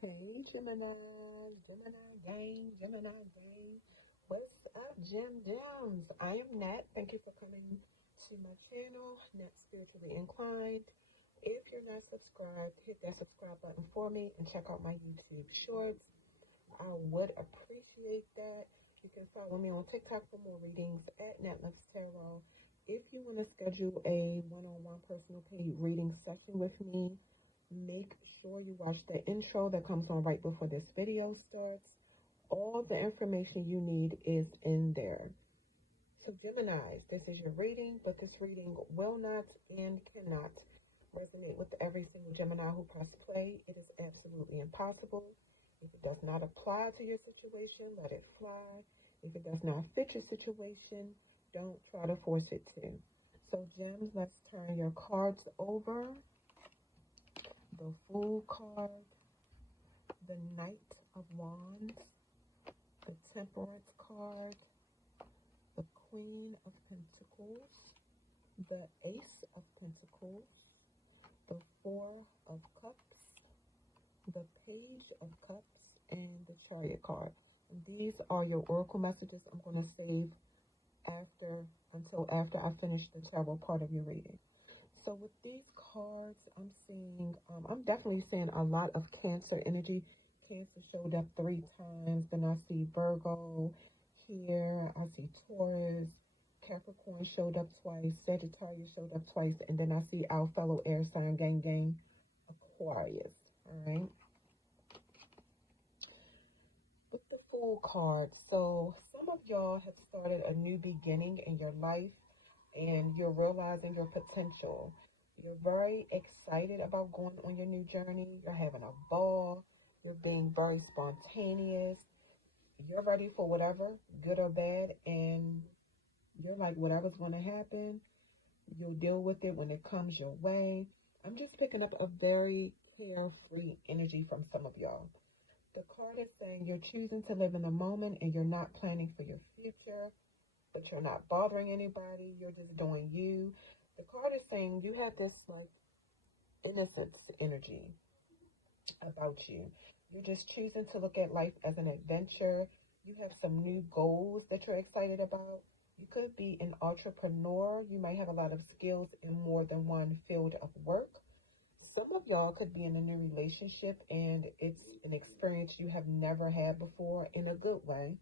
Hey Gemini, Gemini gang, Gemini gang. What's up, Gem Gems? I am Nat. Thank you for coming to my channel, Nat Spiritually Inclined. If you're not subscribed, hit that subscribe button for me and check out my YouTube shorts. I would appreciate that. You can follow me on TikTok for more readings at Natlips Tarot. If you want to schedule a one-on-one personal paid reading session with me, make sure you watch the intro that comes on right before this video starts. All the information you need is in there. So Geminis, this is your reading, but this reading will not and cannot resonate with every single Gemini who press play. It is absolutely impossible. If it does not apply to your situation, let it fly. If it does not fit your situation, don't try to force it to. So Gems, let's turn your cards over. The Fool card, the Knight of Wands, the Temperance card, the Queen of Pentacles, the Ace of Pentacles, the Four of Cups, the Page of Cups, and the Chariot card. And these are your oracle messages I'm going to save until after I finish the tarot part of your reading. So with these cards, I'm definitely seeing a lot of Cancer energy. Cancer showed up 3 times. Then I see Virgo here. I see Taurus. Capricorn showed up twice. Sagittarius showed up twice. And then I see our fellow air sign gang, Aquarius. All right. With the Fool card, so some of y'all have started a new beginning in your life and you're realizing your potential. You're very excited about going on your new journey. You're having a ball. You're being very spontaneous. You're ready for whatever, good or bad, and you're like, whatever's going to happen, you'll deal with it when it comes your way. I'm just picking up a very carefree energy from some of y'all. The card is saying you're choosing to live in the moment and you're not planning for your future, but you're not bothering anybody. You're just doing you. The card is saying you have this like innocence energy about you. You're just choosing to look at life as an adventure. You have some new goals that you're excited about. You could be an entrepreneur. You might have a lot of skills in more than one field of work. Some of y'all could be in a new relationship and it's an experience you have never had before in a good way.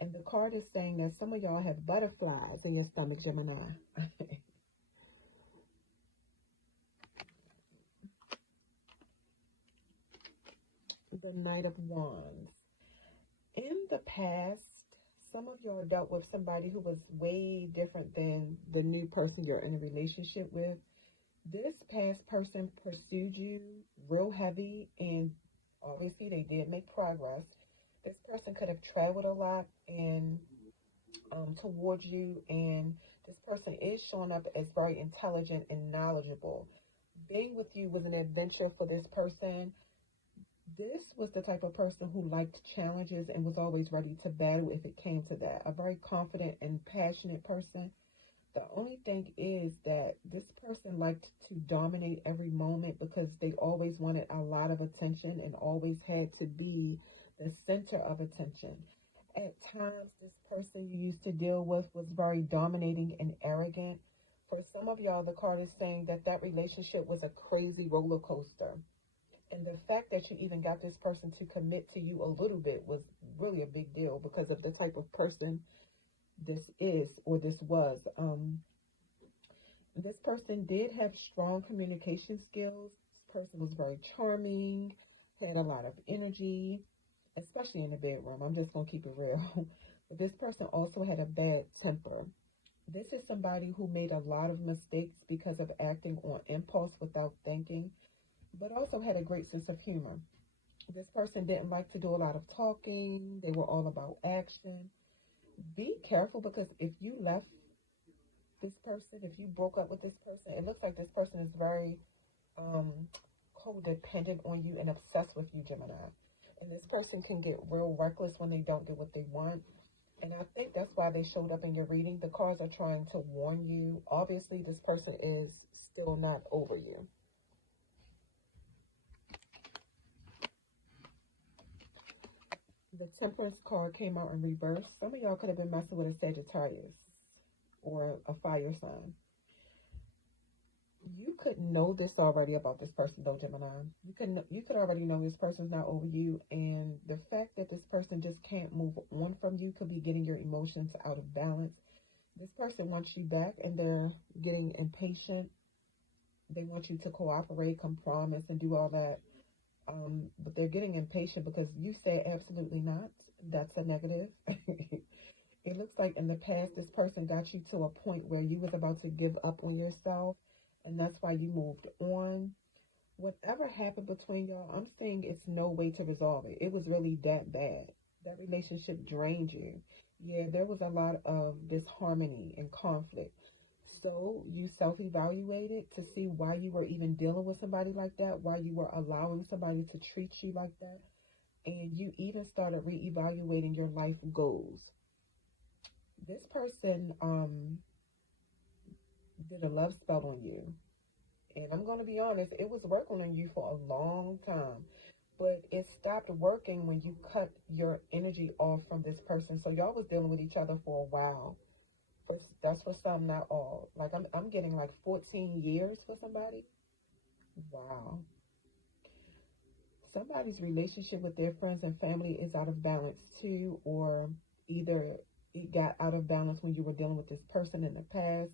And the card is saying that some of y'all have butterflies in your stomach, Gemini. The Knight of Wands. In the past, some of y'all dealt with somebody who was way different than the new person you're in a relationship with. This past person pursued you real heavy, and obviously they did make progress. This person could have traveled a lot and towards you, and this person is showing up as very intelligent and knowledgeable. Being with you was an adventure for this person. This was the type of person who liked challenges and was always ready to battle if it came to that. A very confident and passionate person. The only thing is that this person liked to dominate every moment because they always wanted a lot of attention and always had to be the center of attention. At times, this person you used to deal with was very dominating and arrogant. For some of y'all, the card is saying that that relationship was a crazy roller coaster. And the fact that you even got this person to commit to you a little bit was really a big deal because of the type of person this is or this was. This person did have strong communication skills. This person was very charming, had a lot of energy, especially in the bedroom. I'm just going to keep it real. But this person also had a bad temper. This is somebody who made a lot of mistakes because of acting on impulse without thinking, but also had a great sense of humor. This person didn't like to do a lot of talking. They were all about action. Be careful because if you left this person, if you broke up with this person, it looks like this person is very um, codependent on you and obsessed with you, Gemini. And this person can get real reckless when they don't get what they want. And I think that's why they showed up in your reading. The cards are trying to warn you. Obviously, this person is still not over you. The Temperance card came out in reverse. Some of y'all could have been messing with a Sagittarius or a fire sign. You could know this already about this person though, Gemini. You could already know this person's not over you, and the fact that this person just can't move on from you could be getting your emotions out of balance. This person wants you back and they're getting impatient. They want you to cooperate, compromise, and do all that. But they're getting impatient because you say absolutely not. That's a negative. It looks like in the past, this person got you to a point where you was about to give up on yourself, and that's why you moved on. Whatever happened between y'all, I'm saying it's no way to resolve it. It was really that bad. That relationship drained you. Yeah, there was a lot of disharmony and conflict. So you self-evaluated to see why you were even dealing with somebody like that, why you were allowing somebody to treat you like that, and you even started reevaluating your life goals. This person did a love spell on you. And I'm going to be honest, it was working on you for a long time. But it stopped working when you cut your energy off from this person. So y'all was dealing with each other for a while. That's for some, not all. Like I'm getting like 14 years for somebody. Wow. Somebody's relationship with their friends and family is out of balance too, or either it got out of balance when you were dealing with this person in the past.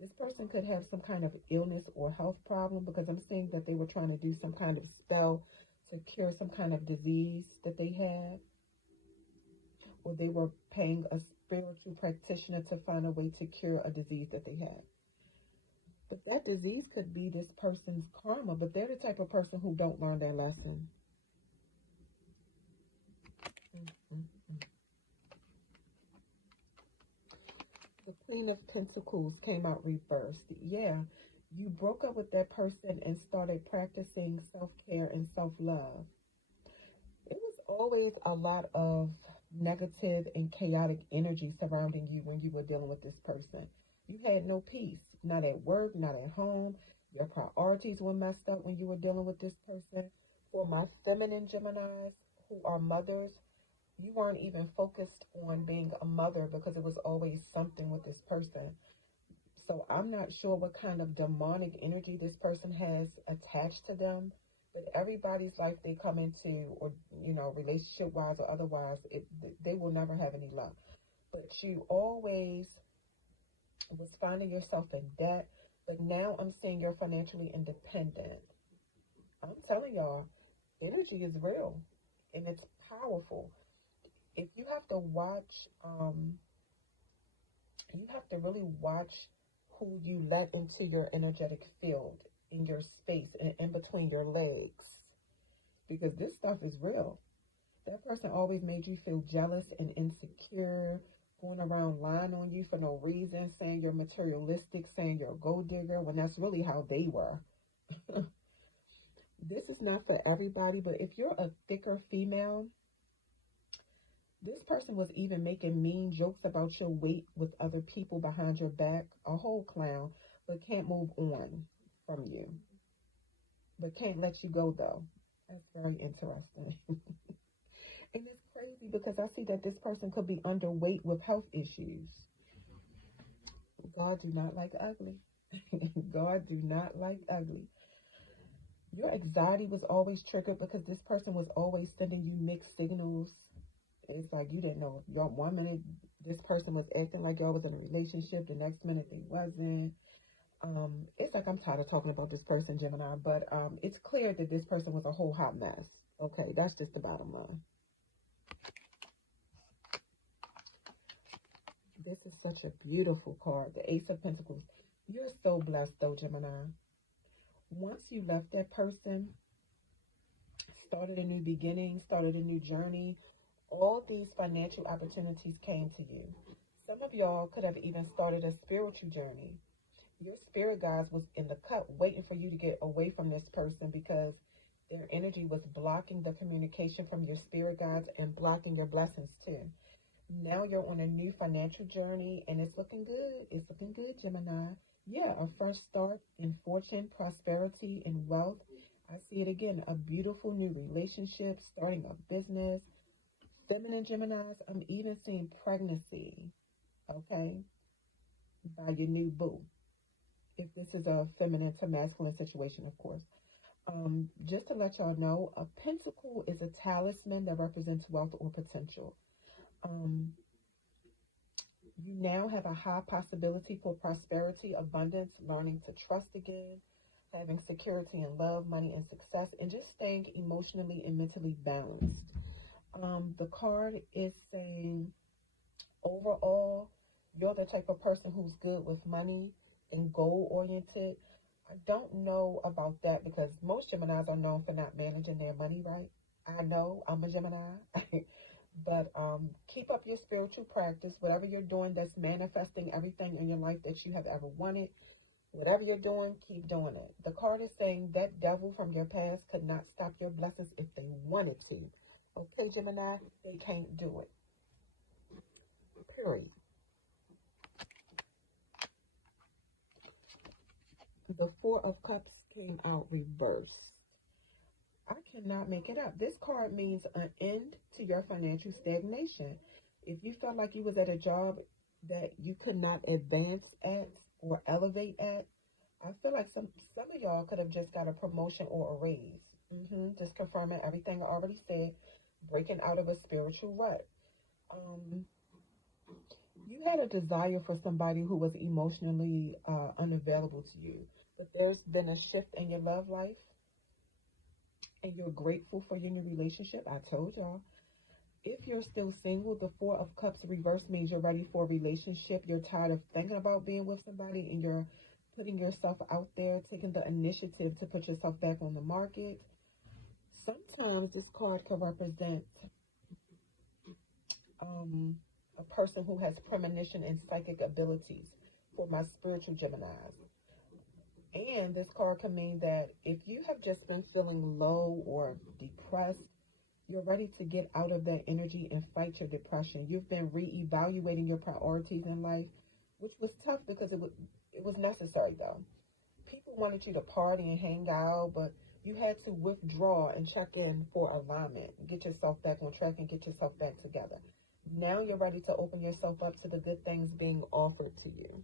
This person could have some kind of illness or health problem because I'm seeing that they were trying to do some kind of spell to cure some kind of disease that they had, or they were paying a spiritual practitioner to find a way to cure a disease that they had. But that disease could be this person's karma, but they're the type of person who don't learn their lesson. The Queen of Pentacles came out reversed. Yeah, you broke up with that person and started practicing self-care and self-love. It was always a lot of negative and chaotic energy surrounding you when you were dealing with this person. You had no peace, not at work, not at home. Your priorities were messed up when you were dealing with this person. For my feminine Geminis who are mothers, you weren't even focused on being a mother because it was always something with this person. So I'm not sure what kind of demonic energy this person has attached to them, but everybody's life they come into, or relationship wise or otherwise, they will never have any luck. But you always was finding yourself in debt, but now I'm seeing you're financially independent. I'm telling y'all, energy is real and it's powerful. If you have to watch, you have to really watch who you let into your energetic field, in your space, and in between your legs, because this stuff is real. That person always made you feel jealous and insecure, going around lying on you for no reason, saying you're materialistic, saying you're a gold digger, when that's really how they were. This is not for everybody, but if you're a thicker female, this person was even making mean jokes about your weight with other people behind your back, a whole clown, but can't move on from you. But can't let you go, though. That's very interesting. And it's crazy because I see that this person could be underweight with health issues. God do not like ugly. God do not like ugly. Your anxiety was always triggered because this person was always sending you mixed signals. It's like you didn't know. Y'all, one minute this person was acting like y'all was in a relationship, the next minute they wasn't. It's like I'm tired of talking about this person, Gemini, but it's clear that this person was a whole hot mess. Okay, that's just the bottom line. This is such a beautiful card, the Ace of Pentacles. You're so blessed, though, Gemini. Once you left that person, started a new beginning, started a new journey, all these financial opportunities came to you. Some of y'all could have even started a spiritual journey. Your spirit guides was in the cut waiting for you to get away from this person because their energy was blocking the communication from your spirit guides and blocking your blessings too. Now you're on a new financial journey and it's looking good. It's looking good, Gemini. Yeah, a fresh start in fortune, prosperity, and wealth. I see it again. A beautiful new relationship, starting a business. Feminine Geminis, I'm even seeing pregnancy, okay, by your new boo. If this is a feminine to masculine situation, of course. Just to let y'all know, a pentacle is a talisman that represents wealth or potential. Um, you now have a high possibility for prosperity, abundance, learning to trust again, having security in love, money, and success, and just staying emotionally and mentally balanced. The card is saying overall, you're the type of person who's good with money and goal oriented. I don't know about that because most Geminis are known for not managing their money right. I know I'm a Gemini. But keep up your spiritual practice, whatever you're doing that's manifesting everything in your life that you have ever wanted. Whatever you're doing, keep doing it. The card is saying that devil from your past could not stop your blessings if they wanted to. Okay, Gemini, they can't do it. Period. The Four of Cups came out reversed. I cannot make it up. This card means an end to your financial stagnation. If you felt like you was at a job that you could not advance at or elevate at, I feel like some of y'all could have just got a promotion or a raise. Just confirming everything I already said, breaking out of a spiritual rut. Um, you had a desire for somebody who was emotionally unavailable to you, but there's been a shift in your love life and you're grateful for your new relationship. I told y'all. If you're still single, the Four of Cups reverse means you're ready for a relationship. You're tired of thinking about being with somebody and you're putting yourself out there, taking the initiative to put yourself back on the market. Sometimes this card can represent um, a person who has premonition and psychic abilities for my spiritual Geminis. And this card can mean that if you have just been feeling low or depressed, you're ready to get out of that energy and fight your depression. You've been reevaluating your priorities in life, which was tough because it was necessary though. People wanted you to party and hang out, but you had to withdraw and check in for alignment, get yourself back on track and get yourself back together. Now you're ready to open yourself up to the good things being offered to you.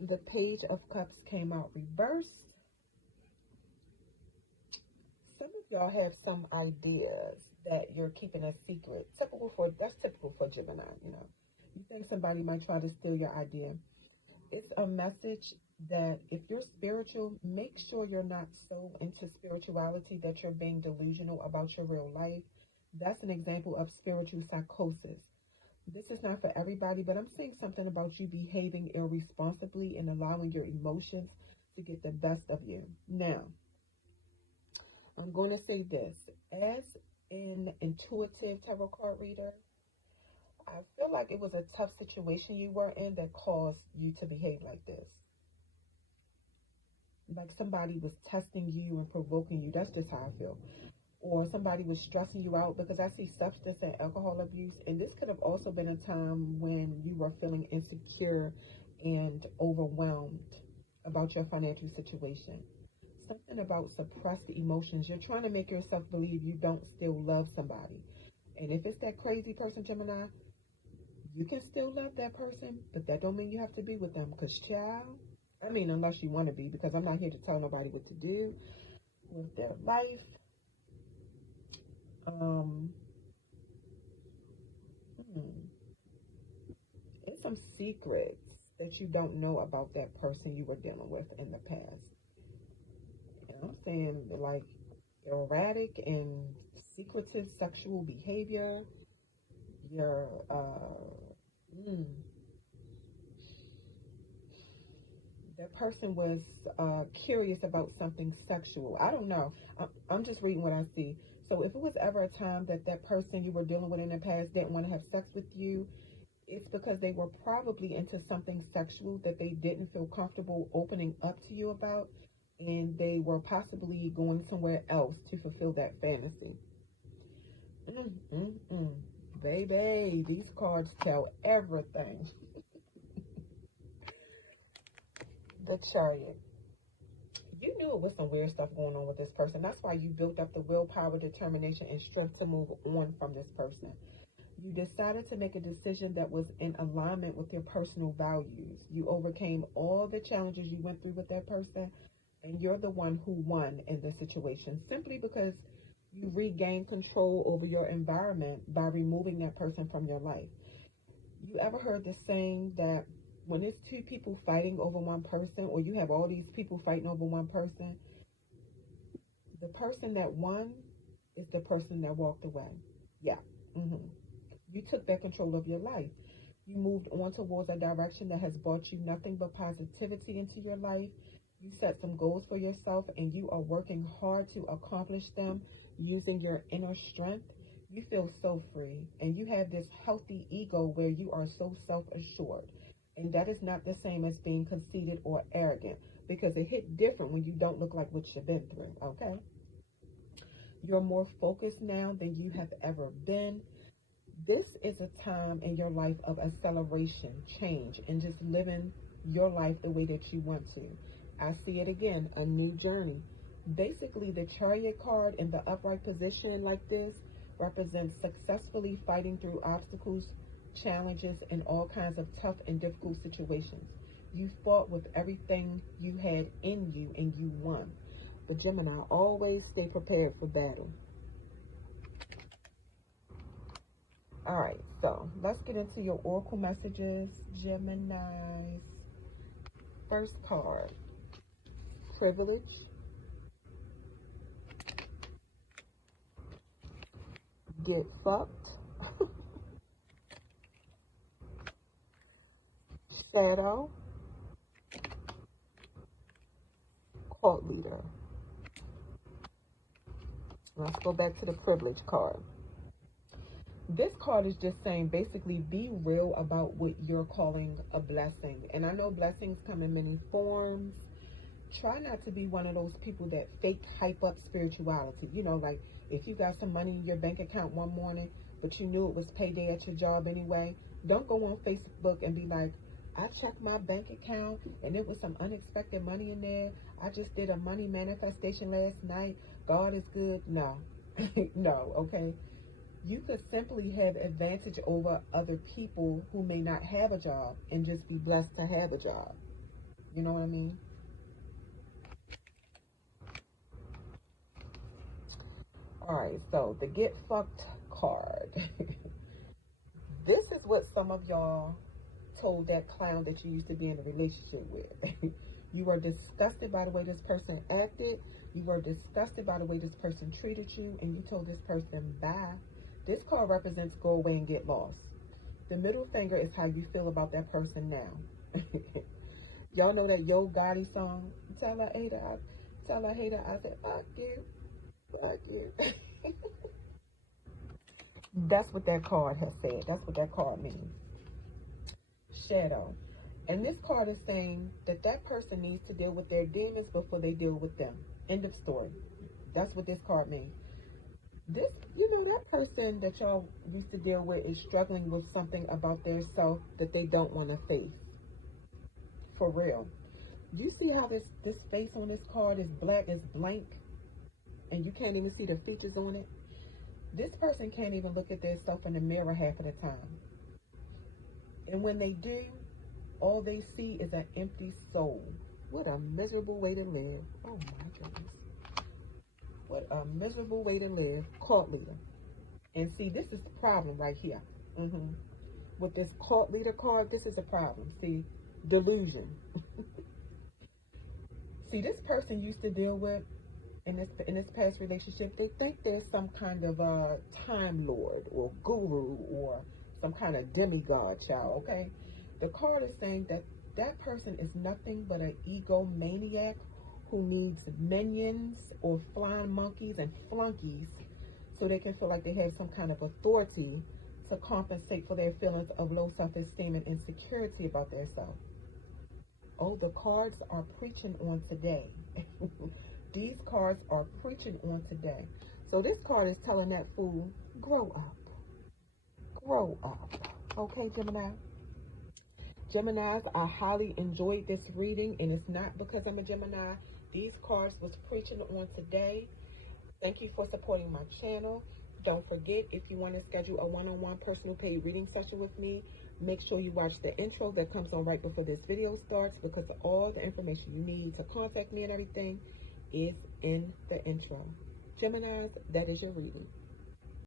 The Page of Cups came out reversed. Some of y'all have some ideas that you're keeping a secret. That's typical for Gemini, you know. You think somebody might try to steal your idea. It's a message that if you're spiritual, make sure you're not so into spirituality that you're being delusional about your real life. That's an example of spiritual psychosis. This is not for everybody, but I'm saying something about you behaving irresponsibly and allowing your emotions to get the best of you. Now, I'm going to say this. As an intuitive tarot card reader, I feel like it was a tough situation you were in that caused you to behave like this. Like somebody was testing you and provoking you. That's just how I feel. Or somebody was stressing you out, because I see substance and alcohol abuse. And this could have also been a time when you were feeling insecure and overwhelmed about your financial situation. Something about suppressed emotions. You're trying to make yourself believe you don't still love somebody. And if it's that crazy person, Gemini, you can still love that person, but that don't mean you have to be with them. Because, child, I mean, unless you want to be, because I'm not here to tell nobody what to do with their life. Um, It's some secrets that you don't know about that person you were dealing with in the past. And I'm saying, like, erratic and secretive sexual behavior. Your that person was curious about something sexual. I don't know. I'm just reading what I see. So if it was ever a time that that person you were dealing with in the past didn't want to have sex with you, it's because they were probably into something sexual that they didn't feel comfortable opening up to you about, and they were possibly going somewhere else to fulfill that fantasy. Mm, mm, mm. Baby, these cards tell everything. The Chariot. You knew it was some weird stuff going on with this person. That's why you built up the willpower, determination, and strength to move on from this person. You decided to make a decision that was in alignment with your personal values. You overcame all the challenges you went through with that person, and you're the one who won in this situation simply because you regained control over your environment by removing that person from your life. You ever heard the saying that when it's two people fighting over one person, or you have all these people fighting over one person, the person that won is the person that walked away? Yeah. hmm You took back control of your life. You moved on towards a direction that has brought you nothing but positivity into your life. You set some goals for yourself and you are working hard to accomplish them using your inner strength. You feel so free and you have this healthy ego where you are so self-assured. And that is not the same as being conceited or arrogant, because it hit different when you don't look like what you've been through, okay? You're more focused now than you have ever been. This is a time in your life of acceleration, change, and just living your life the way that you want to. I see it again, a new journey. Basically, the Chariot card in the upright position like this represents successfully fighting through obstacles, challenges, and all kinds of tough and difficult situations. You fought with everything you had in you and you won. But Gemini, always stay prepared for battle. All right, so let's get into your oracle messages, Geminis. First card, privilege, get fucked, shadow, cult leader. Let's go back to the privilege card. This card is just saying basically be real about what you're calling a blessing. And I know blessings come in many forms. Try not to be one of those people that fake hype up spirituality. You know, like if you got some money in your bank account one morning, but you knew it was payday at your job anyway, don't go on Facebook and be like, I checked my bank account and it was some unexpected money in there. I just did a money manifestation last night. God is good. No, no, okay. You could simply have advantage over other people who may not have a job and just be blessed to have a job. You know what I mean? All right, so the get fucked card. This is what some of y'all told that clown that you used to be in a relationship with. You were disgusted by the way this person acted. You were disgusted by the way this person treated you, and you told this person bye. This card represents go away and get lost. The middle finger is how you feel about that person now. Y'all know that Yo Gotti song? Tell a hater I said, fuck you, fuck you. That's what that card has said. That's what that card means. Shadow. And this card is saying that that person needs to deal with their demons before they deal with them. End of story. That's what this card means. This, you know, that person that y'all used to deal with is struggling with something about their self that they don't want to face. For real. You see how this face on this card is black, is blank, and you can't even see the features on it? This person can't even look at themselves in the mirror half of the time. And when they do, all they see is an empty soul. What a miserable way to live. Oh my goodness. What a miserable way to live. Cult leader. And see, this is the problem right here. With this cult leader card, this is a problem. See, delusion. See, this person used to deal with in this past relationship, they think there's some kind of a time lord or guru or some kind of demigod, child. Okay, the card is saying that that person is nothing but an egomaniac who needs minions or flying monkeys and flunkies so they can feel like they have some kind of authority to compensate for their feelings of low self-esteem and insecurity about themselves. Oh, the cards are preaching on today. These cards are preaching on today. So this card is telling that fool, grow up. Grow up. Okay, Gemini? Geminis, I highly enjoyed this reading, and it's not because I'm a Gemini. These cards was preaching on today. Thank you for supporting my channel. Don't forget, if you want to schedule a one-on-one personal paid reading session with me, make sure you watch the intro that comes on right before this video starts, because all the information you need to contact me and everything is in the intro. Geminis, that is your reading.